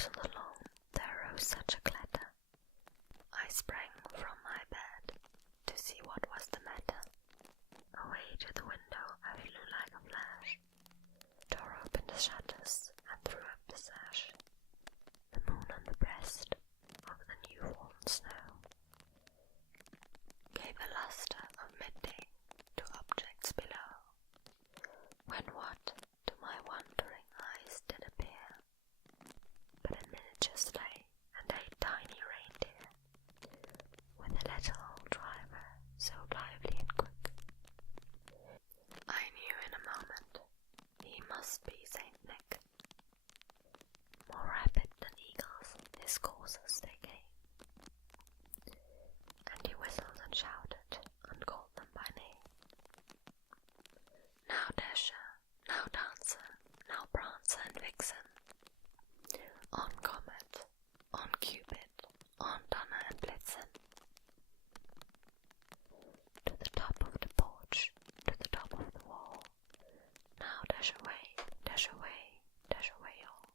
out on the lawn there rose such a clatter. I sprang from my bed to see what was the matter. Away to the window I flew like a flash, tore open the shutters and threw up the sash. The moon on the breast of the new-fallen snow gave a lustre of midday to objects below, when what to my wondering eyes did appear but a miniature sleigh and 8 tiny reindeer, with a little old driver so lively and quick. I knew in a moment he must be Saint Nick. More rapid than eagles his coursers they came, and he whistled and shouted and called them by name. Now Dasher, now Dancer, now Prancer and Vixen, on Comet, on Cupid, on Donner and Blitzen. To the top of the porch, to the top of the wall, now dash away, dash away, dash away all.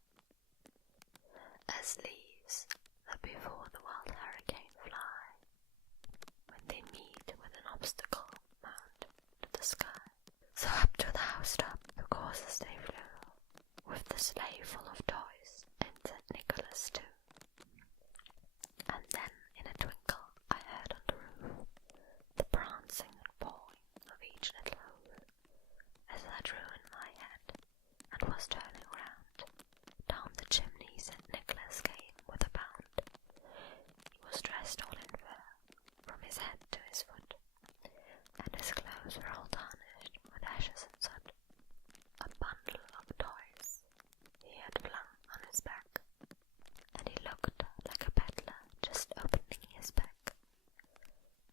As leaves that before the wild hurricane fly, when they meet with an obstacle mount to the sky. So up to the housetop the coursers they flew, with the sleigh full of toys, and St. Nicholas too. And then in a twinkle I heard on the roof the prancing and pawing of each little hoof, as I drew in my head and was turning round. Down the chimney St. Nicholas came with a bound. He was dressed all in fur, from his head to his foot, and his clothes were all tarnished with ashes and soot. A bundle of toys he had flung on his back, and he looked like a peddler just opening his pack.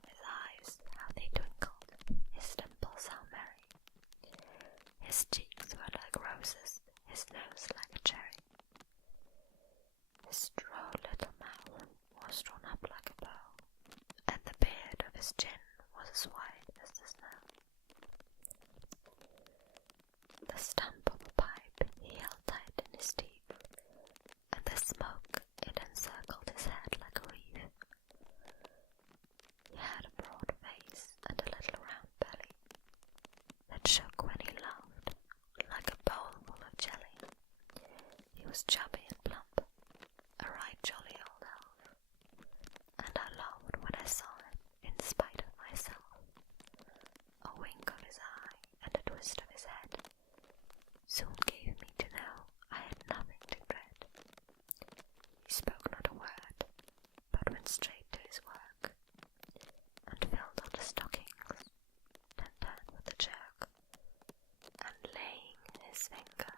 His eyes, how they twinkled, his dimples how merry, his cheeks were like roses, his nose like a cherry. His droll little mouth was drawn up like a bow, and the beard of his chin was as white as the snow. The stump of a pipe he held tight in his teeth, and the smoke it encircled his head like a wreath. He had a broad face and a little round belly that shook when he laughed like a bowl full of jelly. He was chubby and plump, a right jolly old elf, and I laughed when I saw him in spite of myself. A wink of his eye and a twist of his head soon gave me to know I had nothing to dread. He spoke not a word, but went straight to his work, and filled all the stockings, then turned with a jerk, and laying his finger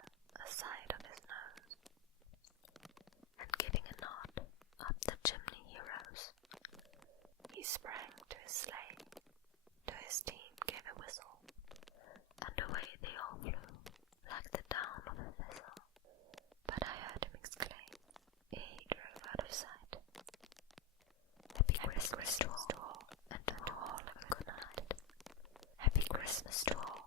aside of his nose, and giving a nod, up the chimney he rose. He sprang to his sleigh, to his team gave a whistle, and away they all flew, like the down of a thistle. But I heard him exclaim, ere he drove out of sight, Happy Christmas to all, and to all a good night. Happy Christmas to all.